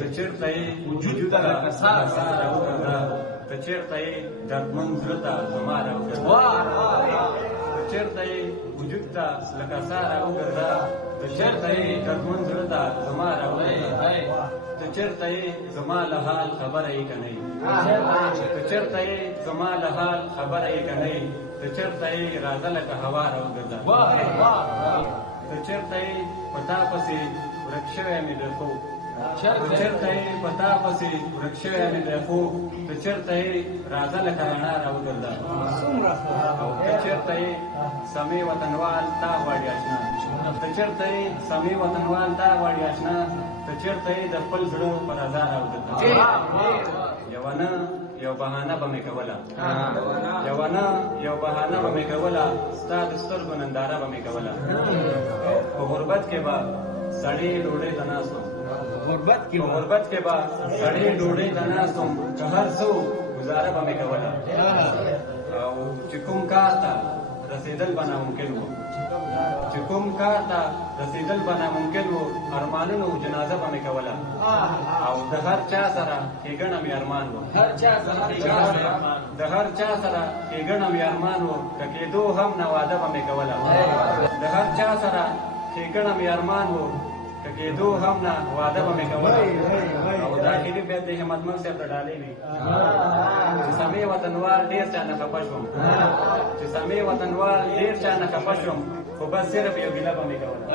ته چېرته یې وجود ته لکه ساه راوګرځه ته چېرته یې دردمند زړه ته زما راوګرځه ته چېرته یې وجود ته لکه ساه راوګرځه ته چېرته یې دردمند زړه ته زما راوګرځه ته چېرته یې زما له حال خبره یې که نه یې ته چېرته یې زما له حال خبره یې که نه یې ته چېرته یې راځه لکه هوا راوګرځه ته چېرته یې په تا پسې ورک شوی مې د خوب ته چېرته یې په تا پسې ورک شوی مې د خوب ته چېرته یې راځه لکه رڼا راوګرځه او ته چېرته یې سمې وطنوال تا غواړي اشنا ته چېرته یې سمې وطنوال تا غواړي اشنا ته چېرته یې د خپل زړه په رضا راوګرځه یوه نه یو بهانه به مې کوله یوه نه یو بهانه به مې کوله ستا د سترګو ننداره به مې کوله په غربت کې به سړې ډوډۍ ته ناست وم په غربت کې به سړې ډوډۍ ته ناست وم که هر څه ګزاره به مې کوله او چې کوم کار ته رسېدل به ناممکن و چې کوم کار ته رسېدل به ناممکن و ارمانونو جنازه به مې کوله او د هر چا سره ښېګڼه مې ارمان و د هر چا سره ښېګڼه مې ارمان و که کېدو هم نه واده به مې کوله د هر چا سره ښېګڼه مې ارمان و که کېدو هم نه واده به مې کوله او داخلي بیت د همتمل صاحب د ډالۍ وي چې سمې وطنوال ډېر چا نه خفه شوم چې سمې وطنوال ډېر چا نه خفه شوم خو بس صرف یو ګیله به مې کوله